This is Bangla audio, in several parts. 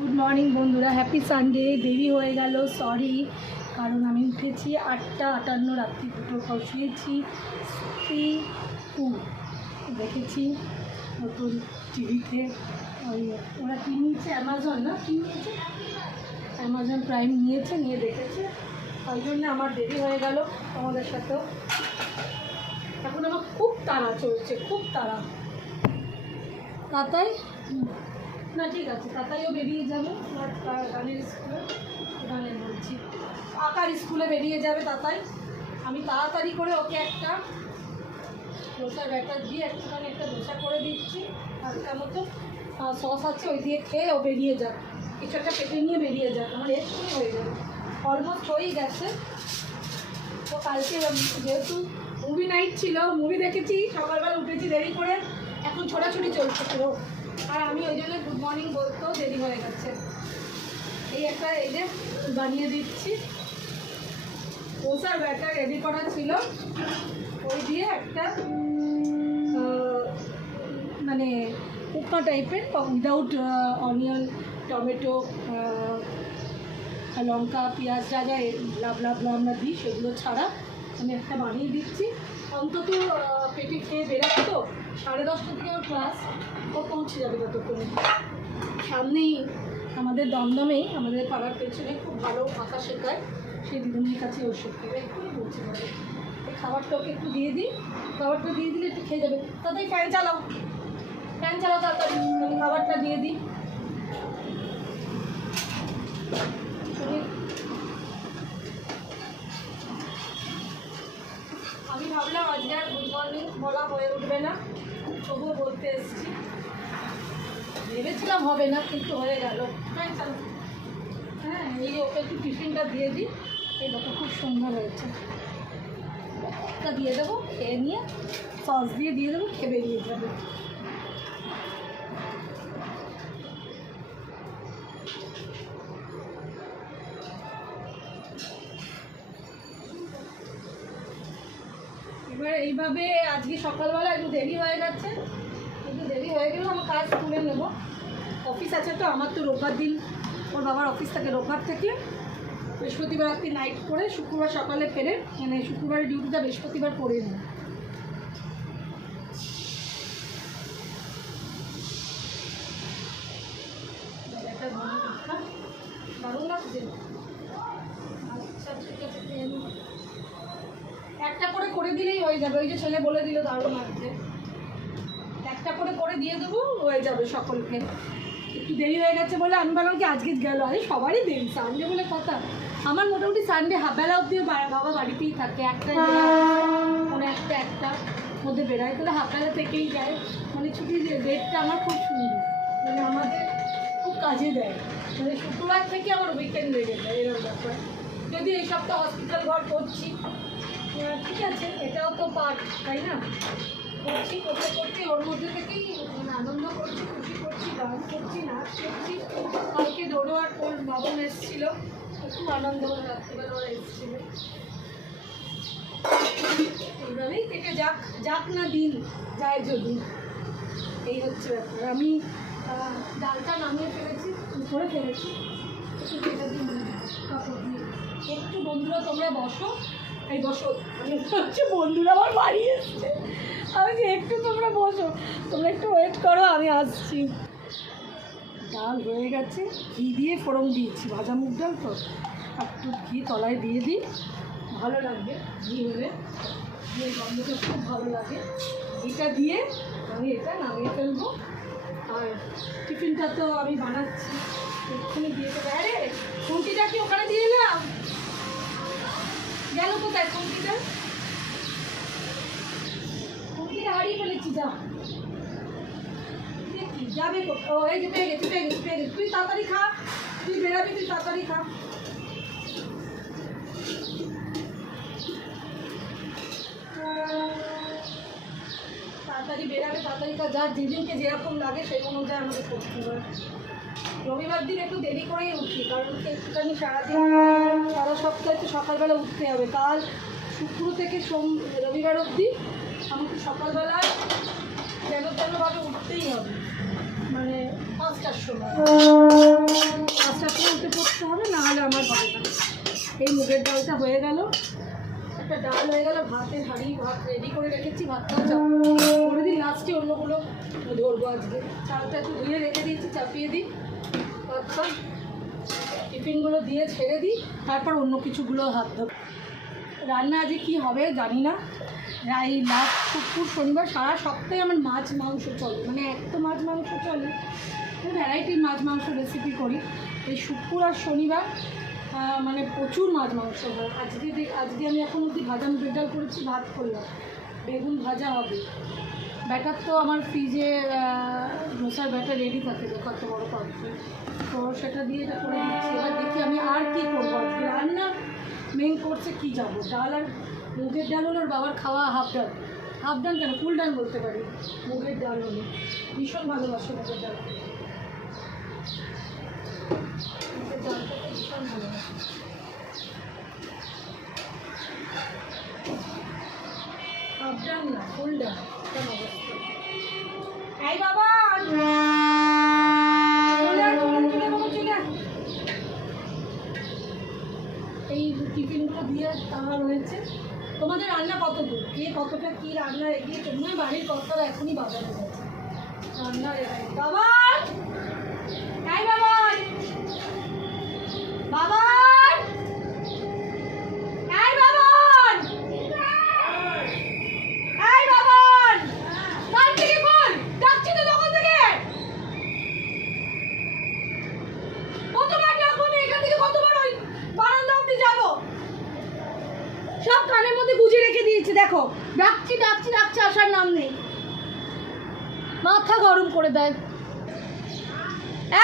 গুড মর্নিং বন্ধুরা, হ্যাপি সানডে। দেরি হয়ে গেল, সরি, কারণ আমি উঠেছি 8:58, রাত্রি 2টোর পর শুয়েছি। দেখেছি নতুন টিভিতে ওই ওরা কী নিয়েছে, অ্যামাজন না কী নিয়েছে, অ্যামাজন প্রাইম নিয়েছে, নিয়ে দেখেছে, ওই জন্য আমার দেরি হয়ে গেল আমাদের সাথেও। এখন আমার খুব তাড়া চলছে, খুব তাড়া। তাতাই না, ঠিক আছে, তাতাইও বেরিয়ে যাবে গানের স্কুলে, গানের বলছি আঁকার স্কুলে বেরিয়ে যাবে তাতাই। আমি তাড়াতাড়ি করে ওকে একটা ডোসার ব্যাটার দিয়ে একটুখানি একটা ডোসা করে দিচ্ছি, হালকা মতো সস আছে, ওই দিয়ে খেয়ে ও বেরিয়ে যাক, কিছু একটা পেটে নিয়ে বেরিয়ে যাক, আমার এক্ষুনি হয়ে যাবে, অলমোস্ট হয়েই গেছে। তো কালকে যেহেতু মুভি নাইট ছিল, মুভি দেখেছি, সকালবেলা উঠেছি দেরি করে, এখন ছোটাছুটি চলছে পুরো, আর আমি ওই জন্য গুড মর্নিং বলতেও দেরি হয়ে গেছে। এই একটা এই যে বানিয়ে দিচ্ছি, ডোসার ব্যাটার রেডি করা ছিল, ওই দিয়ে একটা মানে উপমা টাইপের, উইদাউট অনিয়ন, টমেটো, লঙ্কা, পেঁয়াজ, যা যা লাবলা আমরা দিই সেগুলো ছাড়া আমি একটা বানিয়ে দিচ্ছি। অন্তত পেটে খেয়ে বেরোবে তো, 10:30 থেকে ওর ক্লাস, ও পৌঁছে যাবে ততক্ষণে। সামনেই আমাদের দমদমেই, আমাদের পাড়ার পেছনে খুব ভালো আঁকা শেখায়, সেই দিদিমণির কাছে ও শেখে, এক্ষুনি পৌঁছে যাবে। এই খাবারটা ওকে একটু দিয়ে দিই, খাবারটা দিয়ে দিলে একটু খেয়ে যাবে। তাড়াতাড়ি ফ্যান চালাও, ফ্যান চালাও তাড়াতাড়ি, আমি খাবারটা দিয়ে দিই। আমি ভাবলাম আজকে আর গুড মর্নিং বলা হয়ে উঠবে না, তবুও বলতে এসেছি, ভেবেছিলাম হবে না কিন্তু হয়ে গেল। হ্যাঁ, এই ওকে একটু টিফিনটা দিয়ে দিই, এই দেখো খুব সুন্দর হয়েছে, এটা দিয়ে দেবো, খেয়ে নিয়ে সস দিয়ে দেবো, খেয়ে বেরিয়ে যাবে। এবার এইভাবে আজকে সকালবেলা একটু দেরি হয়ে গেছে, একটু দেরি হয়ে গেলেও আমার কাজ তুলে নেবো। অফিস আছে তো আমার, তো রোববার দিন ওর বাবার অফিস থাকে, রোববার থেকে বৃহস্পতিবার রাত্রি নাইট করে শুক্রবার সকালে ফেরে, মানে শুক্রবারের ডিউটিটা বৃহস্পতিবার করে নিই। দারুণ লাগছে, আচ্ছা ঠিক আছে, একটা করে দিলেই হয়ে যাবে, ওই যে ছেলে বলে দিল দারুণ লাগছে, একটা করে দিয়ে দেবো, হয়ে যাবে সকলকে। একটু দেরি হয়ে গেছে বলে আমি বললাম কি আজকে গেল, আরে সবারই দেরি, সানডে বলে কথা। আমার মোটামুটি সানডে হাফবেলা অব্দি বাবা বাড়িতেই থাকে, একটা মানে একটা মধ্যে বেড়ায়, তাহলে হাফবেলা থেকেই যায়, মানে ছুটির ডেটটা আমার খুব সুন্দর, মানে আমাদের খুব কাজে দেয়, মানে শুক্রবার থেকে আমার উইকেন্ড লেগে যায়, এরকম ব্যাপার। যদি এই সপ্তাহ হসপিটাল ঘর করছি, ঠিক আছে, এটাও তো পার্ট, তাই না, করছি, করতে ওর মধ্যে থেকেই আনন্দ করছি, খুশি করছি, গান করছি, নাচ করছি। কালকে দৌড়ো আর ওর বাবন এসেছিলো, খুব আনন্দ করে রাত্রিবেলা ওরা এসেছিলো। এইভাবেই থেকে যাক না দিন যায় যদি, এই হচ্ছে ব্যাপার। আমি ডালটা নামিয়ে ফেলেছি, করে ফেলেছি, একটু বন্ধুরা তোমরা বসো, এই বসো, আমি হচ্ছে বন্ধুরা আমার বাড়ি এসছে, আমি যে একটু তোমরা বসো, তোমরা একটু ওয়েট করো, আমি আসছি। ডাল হয়ে গেছে, ঘি দিয়ে ফোড়ন দিয়েছি, ভাজা মুগ ডাল তো, একটু ঘি তলায় দিয়ে দিই, ভালো লাগবে ঘি হলে, ঘিয়ে গন্ধটা খুব ভালো লাগে। ঘিটা দিয়ে আমি এটা নামিয়ে ফেলবো, আর টিফিনটা তো আমি বানাচ্ছি, এক্ষুনি দিয়ে দেবো। আরে খুঁটিটা কি ওখানে দিয়ে এলাম, গেল কোথায় খুঁটিটা, খুঁটিটা হারিয়ে ফেলেছি, যাবে ও, এই যে পেয়ে গেছি, তুই তাড়াতাড়ি খা, তুই বেরাবি, তুই তাড়াতাড়ি খা। তাড়াতাড়ি বেরাবে, তাড়াতাড়ি খা, যার যেদিনকে যেরকম লাগে সেই অনুযায়ী আমাদের করতে হবে। রবিবার দিন একটু দেরি করেই উঠি, কারণ একটুখানি সারাদিন, সারা সপ্তাহে তো সকালবেলা উঠতে হবে। কাল শুক্র থেকে রবিবার অবধি আমাকে সকালবেলায় যেন তেনভাবে উঠতেই হবে, মানে 5টার সময়। এই মুগের ডালটা হয়ে গেল, একটা ডাল হয়ে গেল, ভাতের হাঁড়ি ভাত রেডি করে রেখেছি, ভাতটাও করে দিই, লাস্টে অন্যগুলো ধরবো আজকে। চালটা একটু ধুয়ে রেখে দিয়েছি, চাপিয়ে দিই, ভাতটা টিফিনগুলো দিয়ে ছেড়ে দিই, তারপর অন্য কিছুগুলো হাত ধরবো। রান্না আজকে কী হবে জানি না। এই লাস্ট শুক্র শনিবার সারা সপ্তাহে আমার মাছ মাংস চলে, মানে এক তো মাছ মাংস চলে, ভ্যারাইটির মাছ মাংস রেসিপি করি। এই শুক্র আর শনিবার মানে প্রচুর মাছ মাংস হয়। আজকে আমি এখন অবধি ভাজা মুগের ডাল করেছি, ভাত করলাম, বেগুন ভাজা হবে। ব্যাটার তো আমার ফ্রিজে ধোসার ব্যাটার রেডি থাকে, কত বড় পাত্রে, তো সেটা দিয়ে এটা করে দিচ্ছি। এবার দেখি আমি আর কী করবো আজকে। রান্না মেন কোর্সে কী যাবো, ডাল আর মুগের ডাল হলো ওর বাবার খাওয়া হাফ ডাল কেন ফুল ডাল বলতে পারি, মুগের ডাল হলো ভীষণ ভালোবাসে, মুগের ডাল ডালটাকে ভীষণ ভালোবাসে। হাফ ডাল না, ফুল ডাল। এই বাবা এই টিফিনগুলো দিয়ে তাহা রয়েছে। তোমাদের রান্না কত দূর, কে কতটা কী রান্না এগিয়ে, তোমরা বাড়ির কর্তারা এখনই বাজারে গেছে রান্নার। বাবার এই বাবার বাবার এই বাবার এই বাবার কাল থেকে বল ডাকছি তো তখন থেকে, কতবার ডাকবো আমি এখান থেকে, কতবার ওই বারান্দা অব্দি যাবো, সব কানের মধ্যে গুজে রেখে দিয়েছি। দেখো ডাকছি ডাকছি ডাকছি, আসার নাম নেই, মাথা গরম করে দেয়।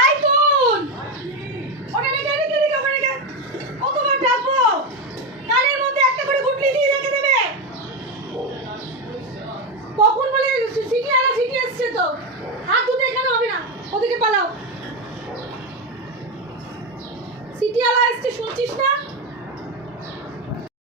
এই তুন ওটা রেখে রেখে রেখে ওখানে রেখে, কতবার ডাকবো, কানের মধ্যে একটা করে গুটলি দিয়ে রেখে দেবে। কখন বলে সিটি এসছে তো, হাত ধুতে এখানে হবে না, ওদিকে পালাও, সিটি আলা এসছে শুনছিস না?